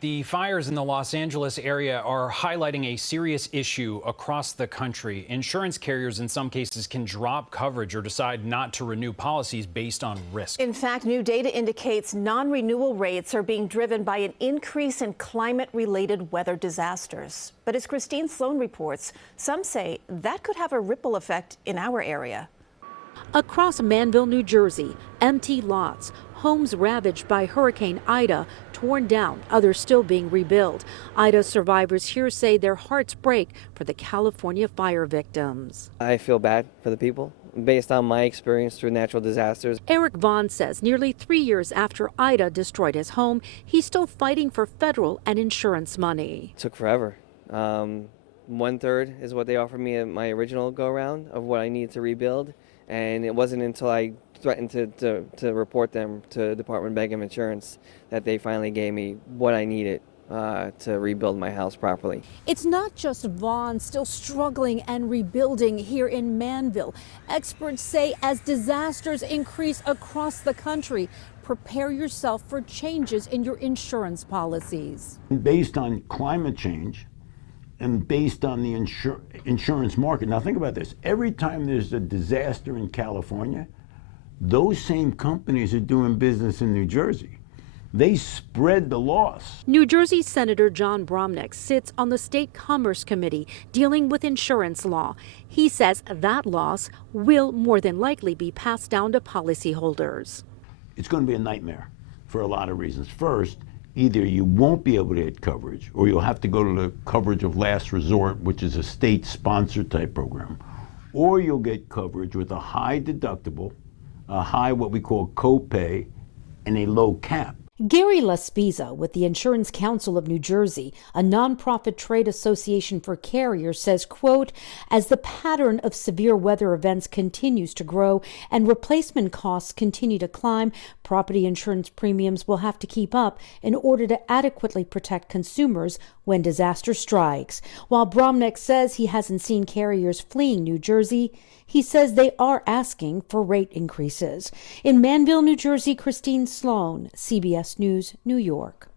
The fires in the Los Angeles area are highlighting a serious issue across the country. Insurance carriers in some cases can drop coverage or decide not to renew policies based on risk. In fact, new data indicates non-renewal rates are being driven by an increase in climate-related weather disasters. But as Christine Sloan reports, some say that could have a ripple effect in our area. Across Manville, New Jersey, empty lots, homes ravaged by Hurricane Ida, torn down, others still being rebuilt. Ida survivors here say their hearts break for the California fire victims. I feel bad for the people based on my experience through natural disasters. Eric Vaughn says nearly 3 years after Ida destroyed his home, he's still fighting for federal and insurance money. It took forever. 1/3 is what they offered me at my original go-around of what I needed to rebuild. And it wasn't until I threatened to report them to Department of Insurance that they finally gave me what I needed to rebuild my house properly. It's not just Vaughn still struggling and rebuilding here in Manville. Experts say as disasters increase across the country, prepare yourself for changes in your insurance policies. Based on climate change, and based on the insurance market. Now think about this. Every time there's a disaster in California, those same companies are doing business in New Jersey. They spread the loss. New Jersey Senator John Bromnick sits on the State Commerce Committee dealing with insurance law. He says that loss will more than likely be passed down to policyholders. It's going to be a nightmare for a lot of reasons. First, either you won't be able to get coverage, or you'll have to go to the coverage of last resort, which is a state-sponsored type program, or you'll get coverage with a high deductible, a high what we call copay, and a low cap. Gary Laspiza with the Insurance Council of New Jersey, a nonprofit trade association for carriers, says, quote, as the pattern of severe weather events continues to grow and replacement costs continue to climb, property insurance premiums will have to keep up in order to adequately protect consumers when disaster strikes. While Bromnick says he hasn't seen carriers fleeing New Jersey, he says they are asking for rate increases. In Manville, New Jersey, Christine Sloan, CBS News, New York.